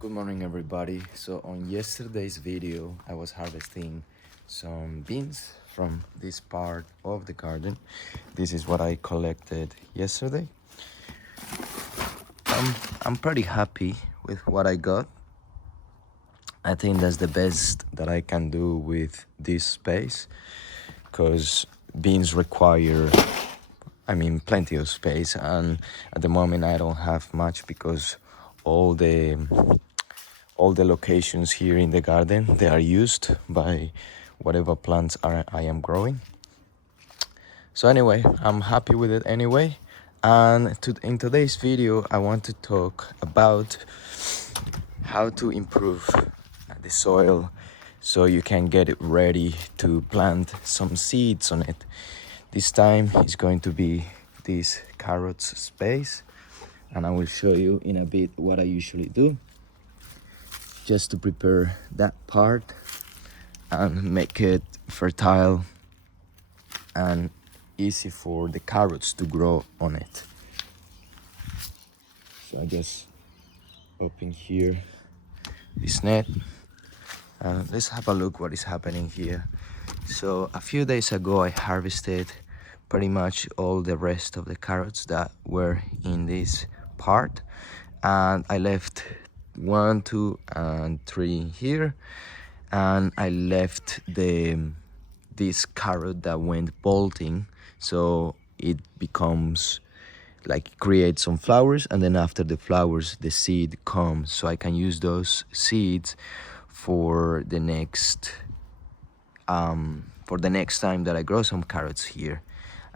Good morning, everybody. So on yesterday's video I was harvesting some beans from this part of the garden. This is what I collected yesterday. I'm pretty happy with what I got. I think that's the best that I can do with this space, because beans require plenty of space, and at the moment I don't have much because all the locations here in the garden, they are used by whatever plants I am growing. So anyway, I'm happy with it anyway. And in today's video, I want to talk about how to improve the soil so you can get it ready to plant some seeds on it. This time is going to be this carrots space, and I will show you in a bit what I usually do just to prepare that part and make it fertile and easy for the carrots to grow on it. So I just open here this net. Let's have a look what is happening here. So a few days ago I harvested pretty much all the rest of the carrots that were in this part, and I left 1, 2, and 3 here, and I left this carrot that went bolting, so it becomes like create some flowers, and then after the flowers the seed comes, so I can use those seeds for the next time that I grow some carrots here.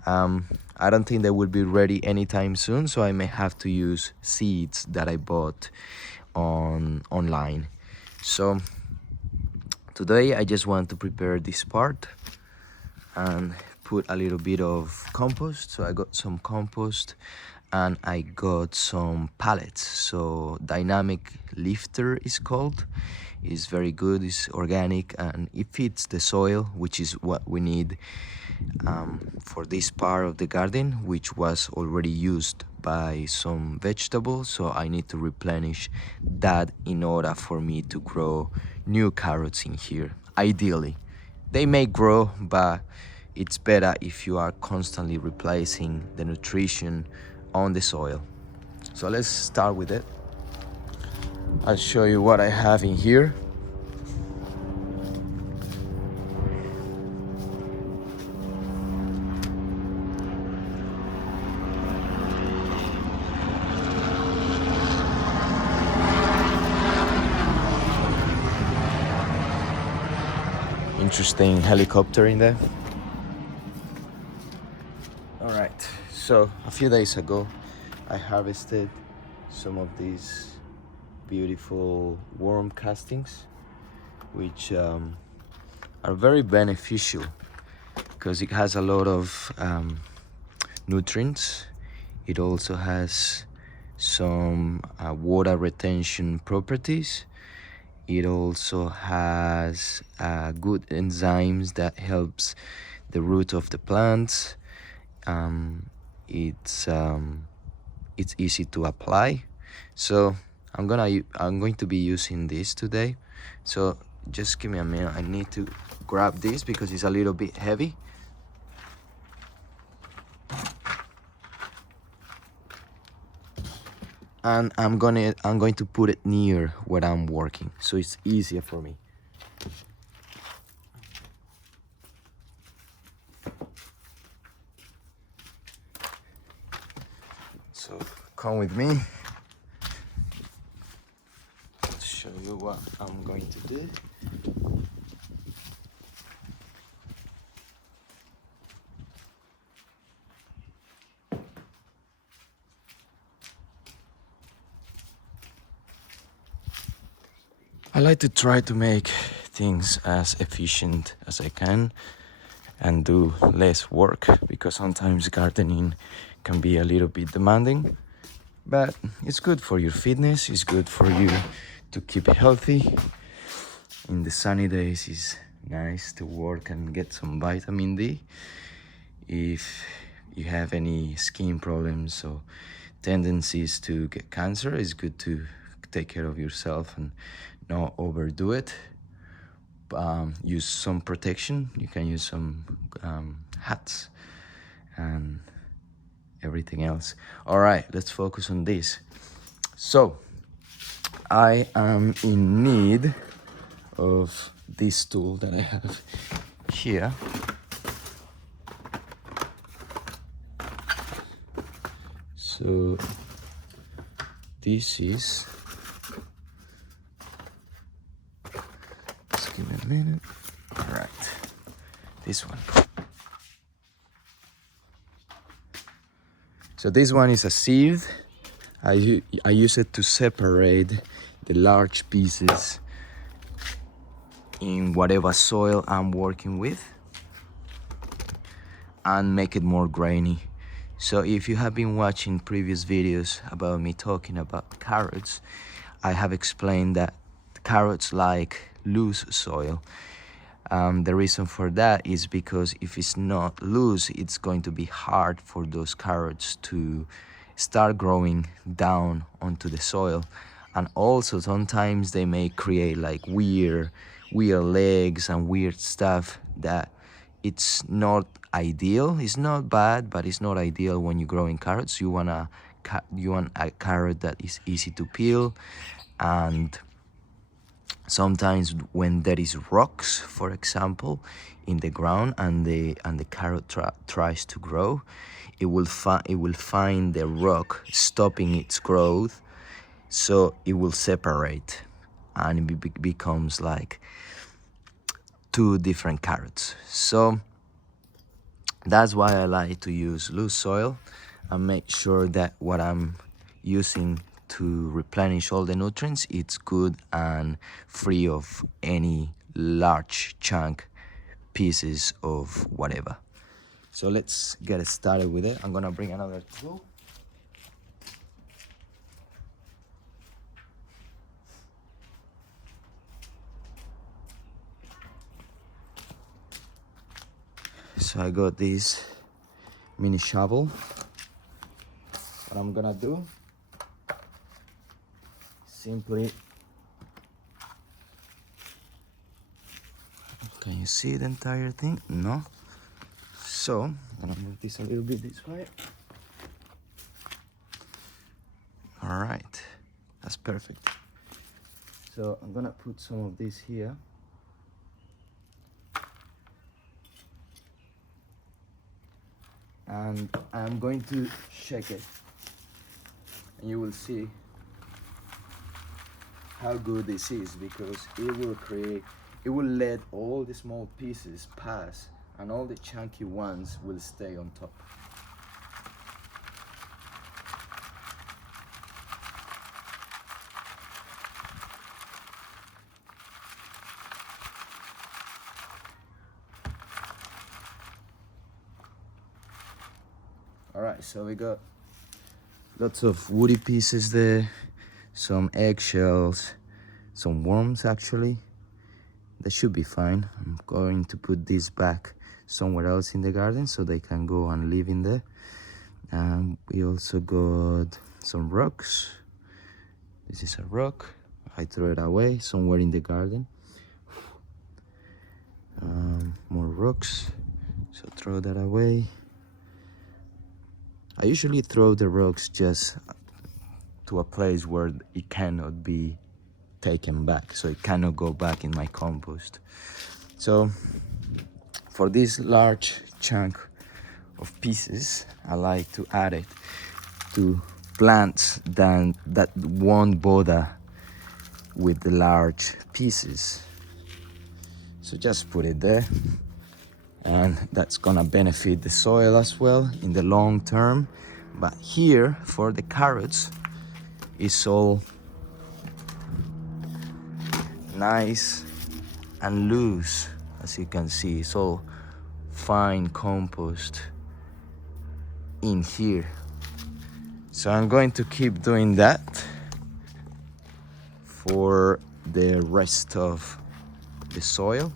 I don't think they will be ready anytime soon, so I may have to use seeds that I bought online. So today I just want to prepare this part and put a little bit of compost. So I got some compost and I got some pallets. So dynamic lifter is called. It's very good, it's organic, and it fits the soil, which is what we need for this part of the garden, which was already used by some vegetables. So I need to replenish that in order for me to grow new carrots in here. Ideally, they may grow, but it's better if you are constantly replacing the nutrition on the soil. So let's start with it. I'll show you what I have in here. Interesting helicopter in there. All right, so a few days ago I harvested some of these beautiful worm castings, which are very beneficial because it has a lot of nutrients. It also has some water retention properties. It also has good enzymes that helps the root of the plants. It's easy to apply. So I'm going to be using this today. So just give me a minute. I need to grab this because it's a little bit heavy. And I'm going to put it near where I'm working, so it's easier for me. So come with me. I'll show you what I'm going to do. I like to try to make things as efficient as I can and do less work, because sometimes gardening can be a little bit demanding, but it's good for your fitness, it's good for you to keep healthy. In the sunny days it's nice to work and get some vitamin D. If you have any skin problems or tendencies to get cancer, it's good to take care of yourself and not overdo it. Use some protection. You can use some hats and everything else. All right, let's focus on this. So I am in need of this tool that I have here. So this is, just give me a minute. All right, this one. So this one is a sieve. I use it to separate the large pieces in whatever soil I'm working with and make it more grainy. So if you have been watching previous videos about me talking about carrots, I have explained that carrots like loose soil. The reason for that is because if it's not loose, it's going to be hard for those carrots to start growing down onto the soil. And also sometimes they may create like weird legs and weird stuff that it's not ideal. It's not bad, but it's not ideal when you're growing carrots. You want a carrot that is easy to peel. And sometimes when there is rocks, for example, in the ground and the carrot tries to grow, it will find the rock stopping its growth, so it will separate and it becomes like two different carrots. So that's why I like to use loose soil and make sure that what I'm using to replenish all the nutrients, it's good and free of any large chunk pieces of whatever. So let's get started with it. I'm gonna bring another tool. So I got this mini shovel. What I'm gonna do, simply, can you see the entire thing? No. So I'm gonna move this a little bit this way. All right, that's perfect. So I'm gonna put some of this here. And I'm going to shake it, and you will see how good this is, because it will let all the small pieces pass and all the chunky ones will stay on top. All right, so we got lots of woody pieces there, some eggshells, some worms actually. That should be fine. I'm going to put this back somewhere else in the garden so they can go and live in there. We also got some rocks. This is a rock. I throw it away somewhere in the garden. More rocks, so throw that away. I usually throw the rocks just to a place where it cannot be taken back, so it cannot go back in my compost. So for this large chunk of pieces, I like to add it to plants that won't bother with the large pieces. So just put it there, and that's gonna benefit the soil as well in the long term. But here for the carrots, it's all nice and loose. As you can see, it's all fine compost in here. So I'm going to keep doing that for the rest of the soil.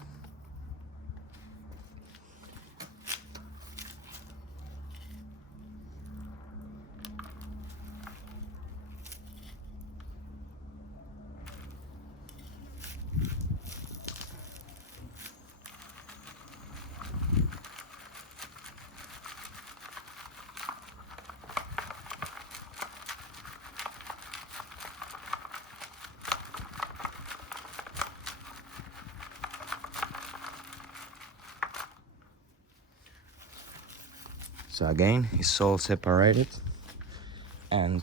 So again, it's all separated, and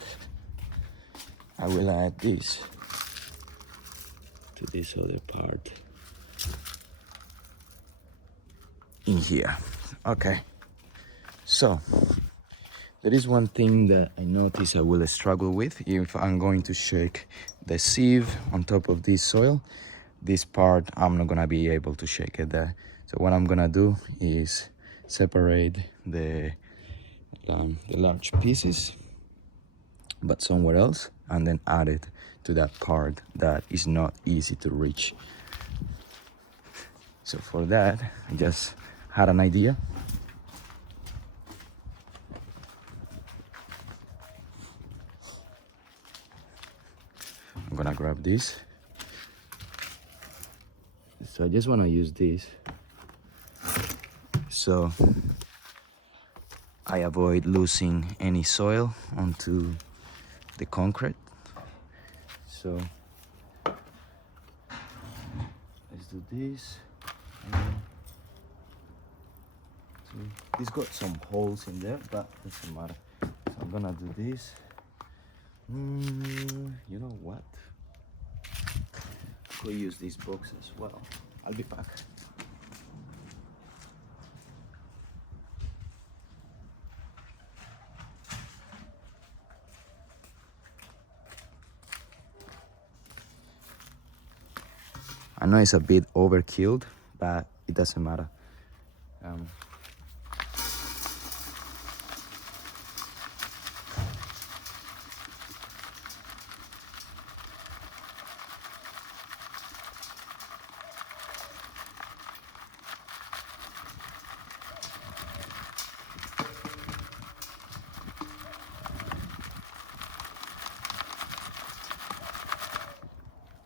I will add this to this other part in here. Okay, so there is one thing that I notice I will struggle with if I'm going to shake the sieve on top of this soil. This part I'm not gonna be able to shake it there. So what I'm gonna do is separate the large pieces, but somewhere else, and then add it to that part that is not easy to reach. So for that, I just had an idea. I'm gonna grab this. So I just wanna use this so I avoid losing any soil onto the concrete. So let's do this. This got some holes in there, but doesn't matter. So I'm gonna do this. You know what? We'll use this box as well. I'll be back. I know it's a bit overkilled, but it doesn't matter.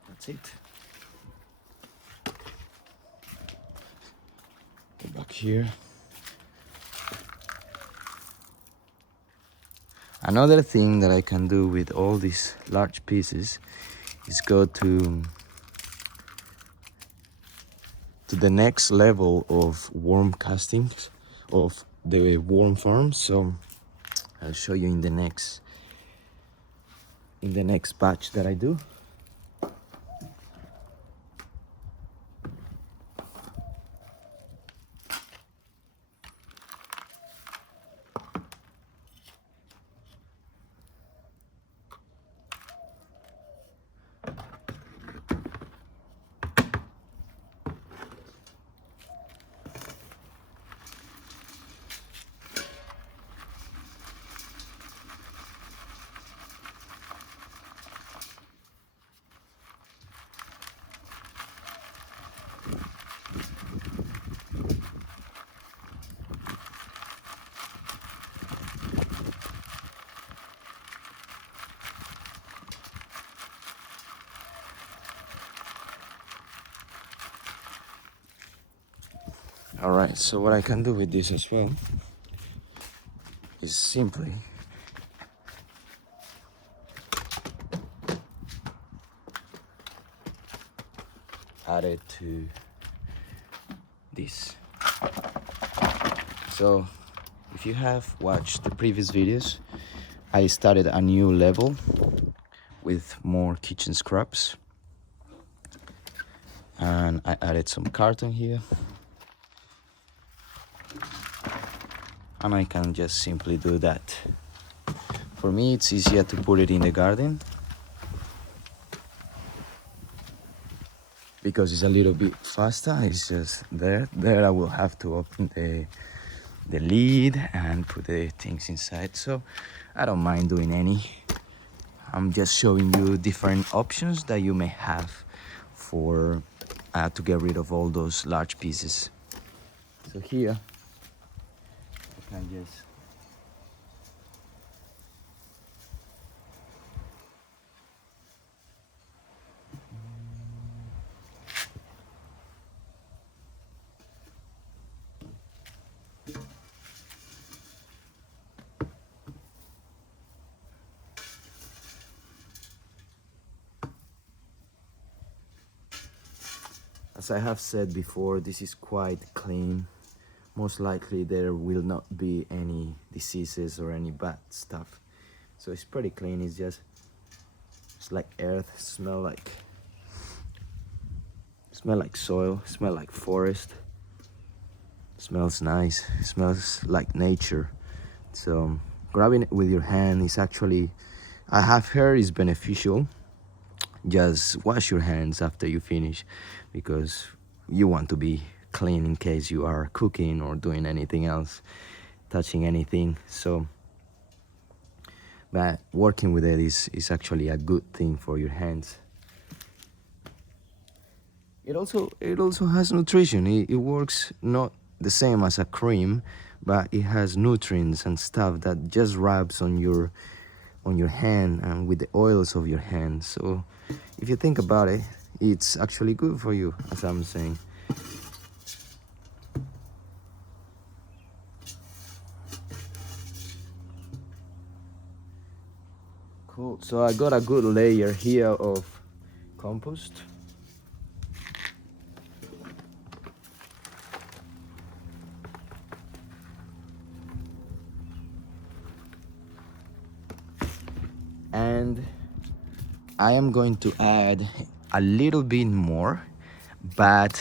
That's it. Go back here. Another thing that I can do with all these large pieces is go to the next level of worm castings of the worm farm. So I'll show you in the next batch that I do. All right, so what I can do with this as well is simply add it to this. So if you have watched the previous videos, I started a new level with more kitchen scraps, and I added some carton here, and I can just simply do that. For me, it's easier to put it in the garden because it's a little bit faster. It's just there I will have to open the lid and put the things inside, so I don't mind doing any. I'm just showing you different options that you may have for to get rid of all those large pieces. So here I can just as I have said before, this is quite clean. most likely there will not be any diseases or any bad stuff. So it's pretty clean. It's like earth, smell like soil, smell like forest. Smells nice, smells like nature. So grabbing it with your hand is actually, I have heard, is beneficial. Just wash your hands after you finish, because you want to be clean in case you are cooking or doing anything else, touching anything. So but working with it is actually a good thing for your hands. It also has nutrition. It works not the same as a cream, but it has nutrients and stuff that just rubs on your hand and with the oils of your hand. So if you think about it, it's actually good for you, as I'm saying. Cool. So I got a good layer here of compost. And I am going to add a little bit more, but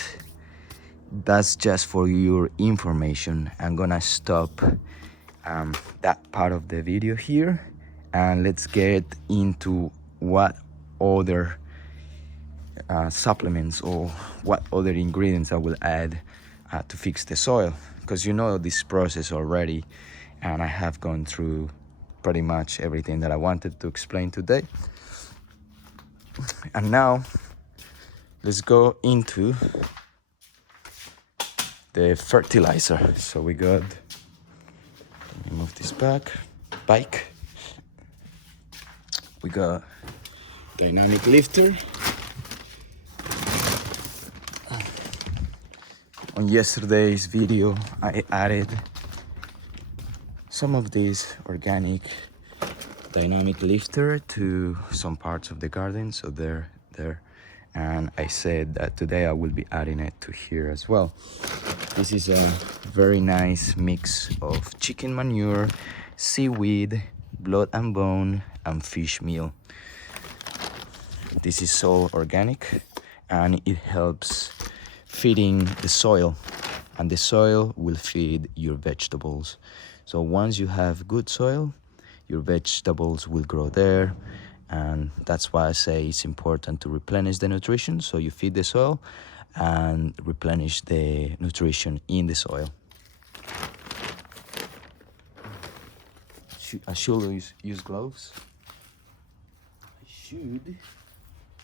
that's just for your information. I'm gonna stop that part of the video here, and let's get into what other supplements or what other ingredients I will add to fix the soil, because you know this process already, and I have gone through pretty much everything that I wanted to explain today. And now let's go into the fertilizer. So we got, let me move this bike. We got dynamic lifter. On yesterday's video, I added some of this organic dynamic lifter to some parts of the garden, so there, and I said that today I will be adding it to here as well. This is a very nice mix of chicken manure, seaweed, blood and bone, and fish meal. This is all organic, and it helps feeding the soil, and the soil will feed your vegetables. So once you have good soil, your vegetables will grow there, and that's why I say it's important to replenish the nutrition. So you feed the soil and replenish the nutrition in the soil. I should use gloves. I should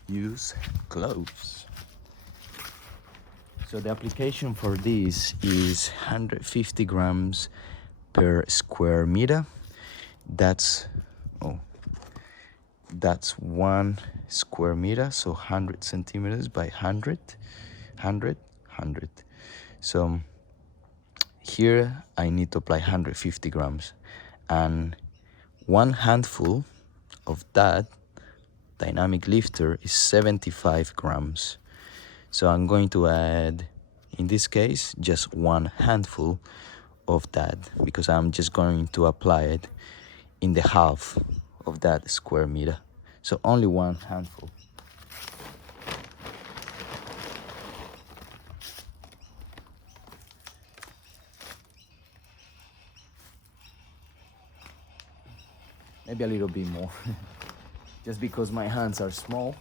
use gloves. So the application for this is 150 grams per square meter. That's 1 square meter, so 100 centimeters by 100. So here I need to apply 150 grams, and 1 handful of that dynamic lifter is 75 grams. So I'm going to add, in this case, just 1 handful of that, because I'm just going to apply it in the half of that square meter. So only 1 handful. Maybe a little bit more, just because my hands are small.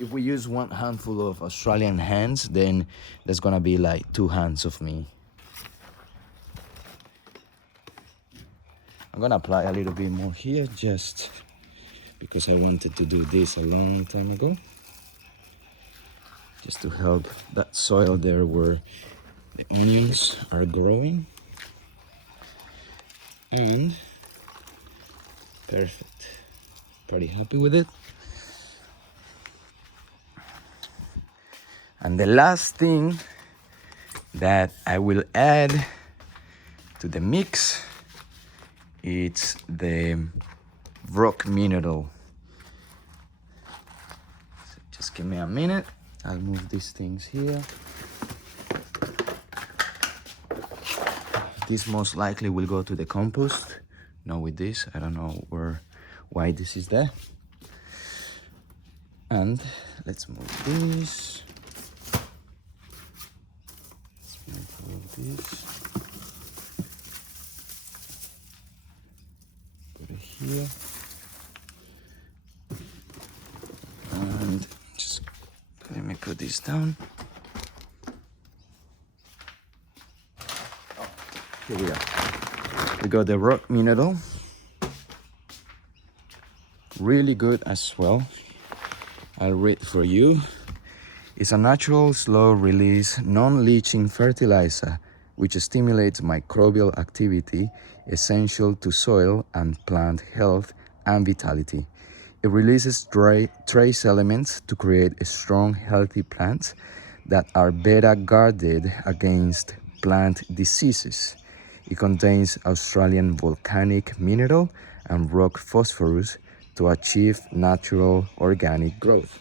If we use 1 handful of Australian hands, then there's gonna be like 2 hands of me. I'm gonna apply a little bit more here, just because I wanted to do this a long time ago, just to help that soil there where the onions are growing. And perfect, pretty happy with it. And the last thing that I will add to the mix, it's the rock mineral. Just give me a minute. I'll move these things here. This most likely will go to the compost. Not with this. I don't know why this is there. And let's move this. Let's move this. Put it here. And just let me put this down. Oh, here we are. We got the rock mineral. Really good as well. I'll read for you. It's a natural, slow-release, non-leaching fertilizer which stimulates microbial activity essential to soil and plant health and vitality. It releases trace elements to create strong, healthy plants that are better guarded against plant diseases. It contains Australian volcanic mineral and rock phosphorus to achieve natural organic growth.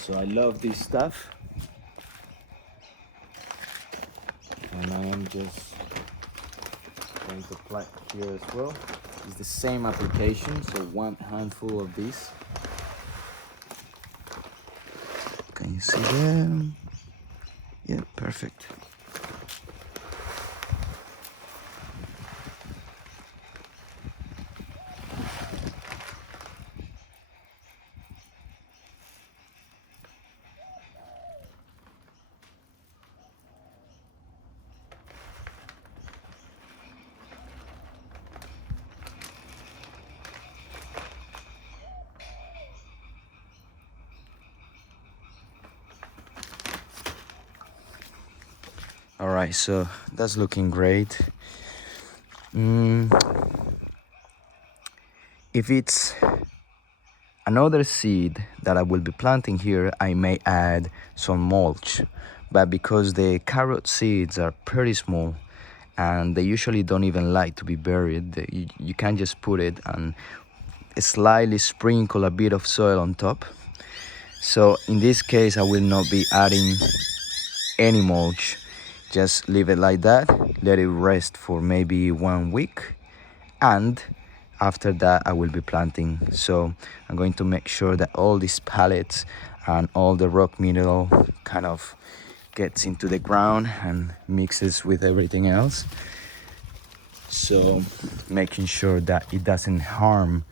So I love this stuff, and I am just going to apply here as well. It's the same application, so one handful of this. Can you see them? Yeah, perfect. All right, so that's looking great. If it's another seed that I will be planting here, I may add some mulch. But because the carrot seeds are pretty small and they usually don't even like to be buried, you can just put it and slightly sprinkle a bit of soil on top. So in this case, I will not be adding any mulch. Just leave it like that, let it rest for maybe 1 week, and after that I will be planting. So I'm going to make sure that all these pellets and all the rock mineral kind of gets into the ground and mixes with everything else. So making sure that it doesn't harm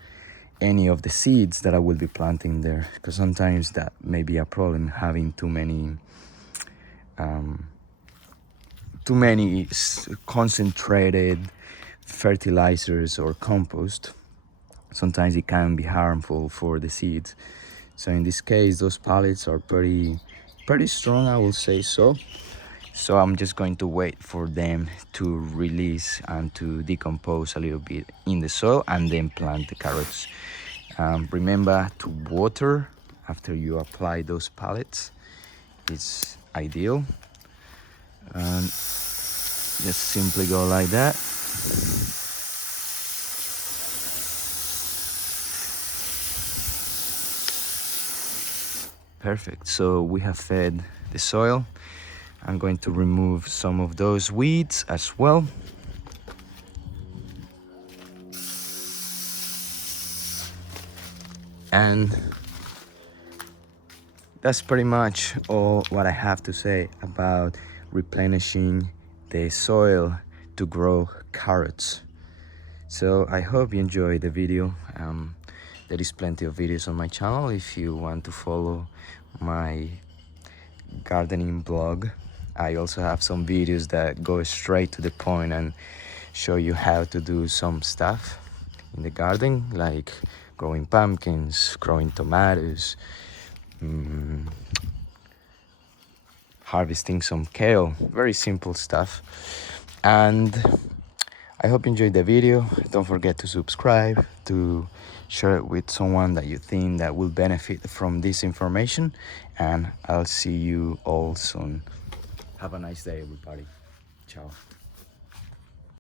any of the seeds that I will be planting there, because sometimes that may be a problem, having too many concentrated fertilizers or compost. Sometimes it can be harmful for the seeds. So in this case, those pellets are pretty strong, I will say so. So I'm just going to wait for them to release and to decompose a little bit in the soil and then plant the carrots. Remember to water after you apply those pellets. It's ideal. And just simply go like that. Perfect. So we have fed the soil. I'm going to remove some of those weeds as well. And that's pretty much all what I have to say about replenishing the soil to grow carrots. So I hope you enjoyed the video. There is plenty of videos on my channel if you want to follow my gardening blog. I also have some videos that go straight to the point and show you how to do some stuff in the garden, like growing pumpkins, growing tomatoes, harvesting some kale. Very simple stuff. And I hope you enjoyed the video. Don't forget to subscribe, to share it with someone that you think that will benefit from this information, and I'll see you all soon. Have a nice day, everybody. Ciao.